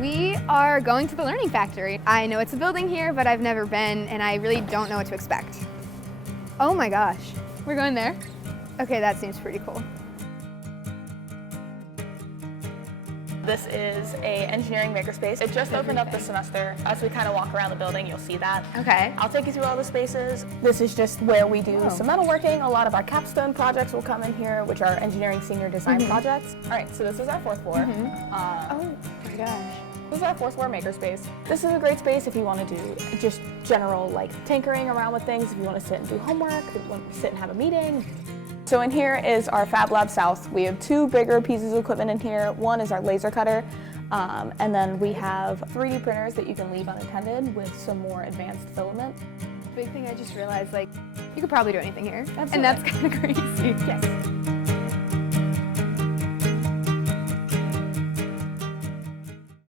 We are going to the Learning Factory. I know it's a building here, but I've never been, and I really don't know what to expect. Oh my gosh, we're going there? Okay, that seems pretty cool. This is a engineering makerspace. It just opened up this semester. As we kind of walk around the building, you'll see that. Okay. I'll take you through all the spaces. This is just where we do some metalworking. A lot of our capstone projects will come in here, which are engineering senior design projects. All right, so this is our 4th floor. Oh my gosh. This is our 4th floor makerspace. This is a great space if you want to do just general like tinkering around with things, if you want to sit and do homework, if you want to sit and have a meeting. So in here is our Fab Lab South. We have 2 bigger pieces of equipment in here. One is our laser cutter, and then we have 3D printers that you can leave unattended with some more advanced filament. Big thing I just realized, like, you could probably do anything here. Absolutely. And that's kind of crazy. Yes.